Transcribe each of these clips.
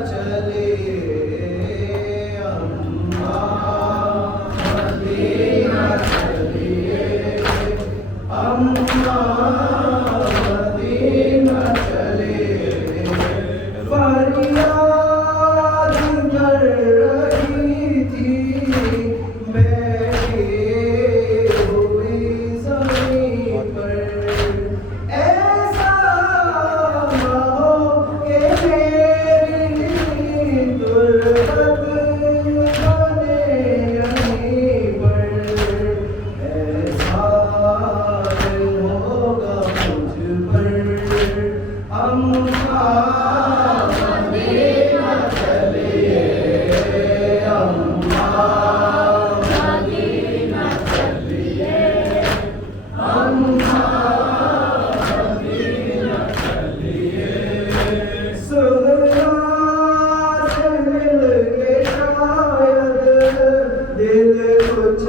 चले अम्मा मदीना चलिए अम्मा मदीना चले फरियाद कर रही थी बैठी हुई ज़मीन पर ऐसा न हो कि मेरी दुर्गत बने यहीं पर एहसान होगा मुझ पर अम्मा मदीना चलिए अम्मा मदीना चलिए अम्मा मदीना चलिए सुगना से मिल के शायद दिल कुछ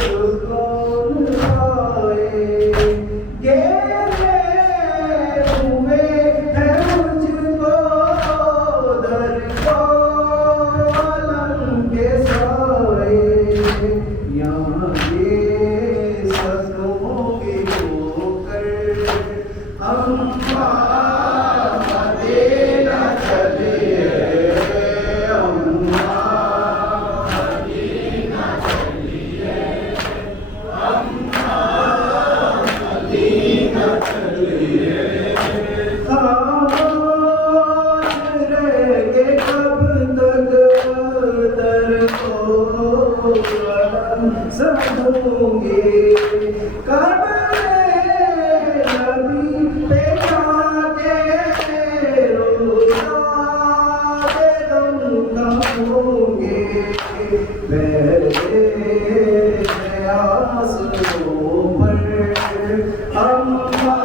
सुकून पाए गेले हुए है मुझको दर को आलम के साए यहाँ ये सदों की होकर अम्मा मदीना चलिए अम्मा मदीना चलिए अम्मा मदीना चलिए खामोश रहेंगे कब तक दर को कदम समूंगे कब नबी पे जाके रोज़ाए गम कहूँगे मेरे आंसुओं पर अम्मा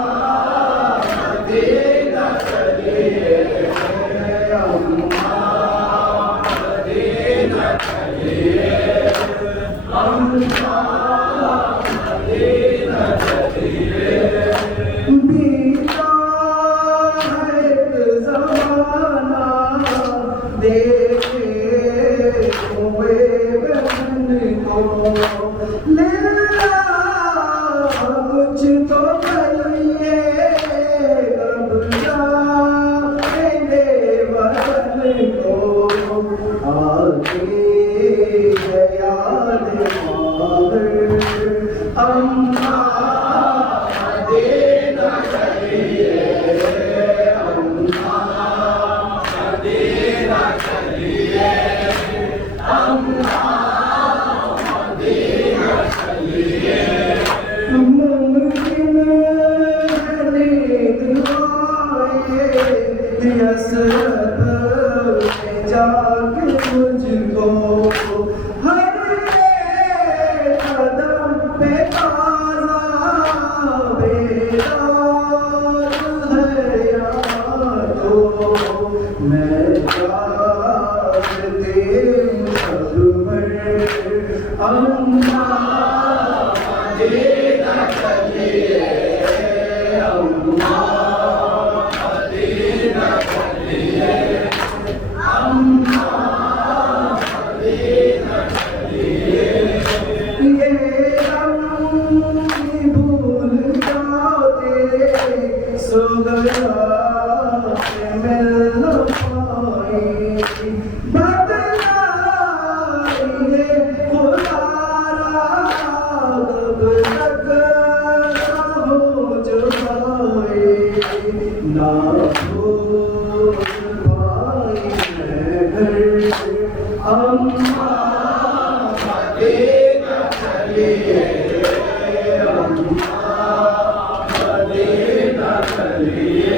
मदीना चलिए अम्मा मदीना चलिए अम्मा मदीना चलिए बीता है एक ज़माना देखे हुए बहन को लिल्ला कुछ तो कहिए कब जाएंगे वतन को आगे याद मागर अम्मा मदीना चलिए अम्मा मदीना चलिए अम्मा मदीना चलिए मुमकिन है नींद आए यसरत में जाके मुझको हर एक कदम पे ताज़ा बेदाग है यादो मैं जागते सब पर अम्मा मदीना चलिए अम्मा मदीना चलिए अम्मा मदीना चलिए ये हम भूल जाते सो गया मिल न पाए बदलाइए खुदा कब तक हो जो पाए ना भूल पाई मैं घर अम्मा मदीना चलिए अम्मा मदीना चलिए